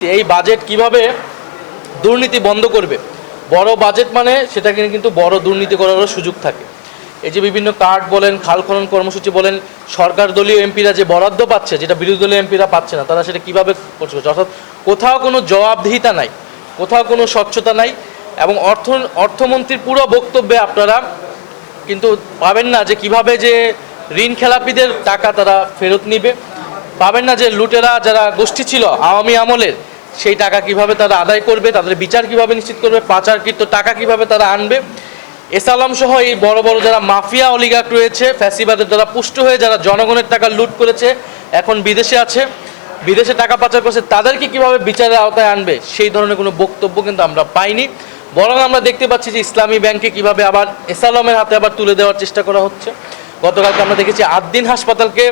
এই বাজেট কিভাবে দুর্নীতি বন্ধ করবে। বড় বাজেট মানে সেটাকে কিন্তু বড় দুর্নীতি করারও সুযোগ থাকে। এই যে বিভিন্ন কার্ড বলেন, খাল খনন কর্মসূচি বলেন, সরকার দলীয় এমপিরা যে বরাদ্দ পাচ্ছে যেটা বিরোধী দলীয় এমপিরা পাচ্ছে না, তারা সেটা কীভাবে করছে। অর্থাৎ কোথাও কোনো জবাবদিহিতা নাই, কোথাও কোনো স্বচ্ছতা নাই। এবং অর্থমন্ত্রীর পুরো বক্তব্যে আপনারা কিন্তু পাবেন না যে কিভাবে যে ঋণ খেলাপিদের টাকা তারা ফেরত নিবে, পাবেন না যে লুটেরা যারা গোষ্ঠী ছিল আওয়ামী আমলের সেই টাকা কিভাবে তারা আদায় করবে, তাদের বিচার কিভাবে নিশ্চিত করবে, পাচারকৃত টাকা কিভাবে তারা আনবে। এসালাম সহ এই বড় বড় যারা মাফিয়া অলিগার্ক রয়েছে, ফ্যাসিবাদের দ্বারা পুষ্ট হয়ে যারা জনগণের টাকা লুট করেছে, এখন বিদেশে আছে, বিদেশে টাকা পাচার করেছে, তাদেরকে কিভাবে বিচারের আওতায় আনবে সেই ধরনের কোনো বক্তব্য কিন্তু আমরা পাইনি। বরং আমরা দেখতে পাচ্ছি যে ইসলামী ব্যাংকে কিভাবে আবার এসালামের হাতে আবার তুলে দেওয়ার চেষ্টা করা হচ্ছে। গতকালকে আমরা দেখেছি আদ্দিন হাসপাতালকে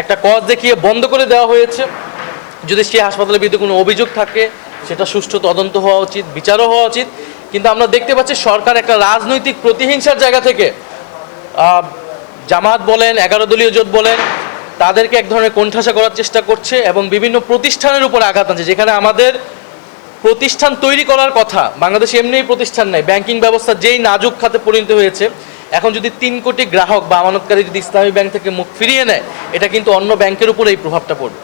একটা কজ দেখিয়ে বন্ধ করে দেওয়া হয়েছে। যদি সেই হাসপাতালের বিরুদ্ধে কোনো অভিযোগ থাকে সেটা সুষ্ঠু তদন্ত হওয়া উচিত, বিচারও হওয়া উচিত। কিন্তু আমরা দেখতে পাচ্ছি সরকার একটা রাজনৈতিক প্রতিহিংসার জায়গা থেকে জামাত বলেন, 11 দলীয় জোট বলেন, তাদেরকে এক ধরনের কোণঠাসা করার চেষ্টা করছে এবং বিভিন্ন প্রতিষ্ঠানের উপর আঘাত আনছে। যেখানে আমাদের প্রতিষ্ঠান তৈরি করার কথা, বাংলাদেশে এমনিই প্রতিষ্ঠান নাই, ব্যাংকিং ব্যবস্থা যেই নাজুক খাতে পরিণত হয়েছে, এখন যদি 3 কোটি গ্রাহক বা আমানতকারী যদি ইসলামী ব্যাংক থেকে মুখ ফিরিয়ে নেয়, এটা কিন্তু অন্য ব্যাংকের উপর এই প্রভাবটা পড়বে।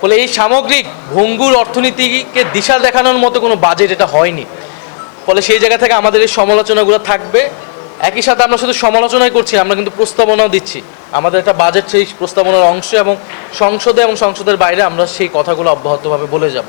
ফলে এই সামগ্রিক ভঙ্গুর অর্থনীতিকে দিশা দেখানোর মতো কোনো বাজেট এটা হয়নি। ফলে সেই জায়গা থেকে আমাদের এই সমালোচনাগুলো থাকবে। একই সাথে আমরা শুধু সমালোচনাই করছি, আমরা কিন্তু প্রস্তাবনাও দিচ্ছি। আমাদের একটা বাজেট সেই প্রস্তাবনার অংশ এবং সংসদে এবং সংসদের বাইরে আমরা সেই কথাগুলো অব্যাহতভাবে বলে যাব।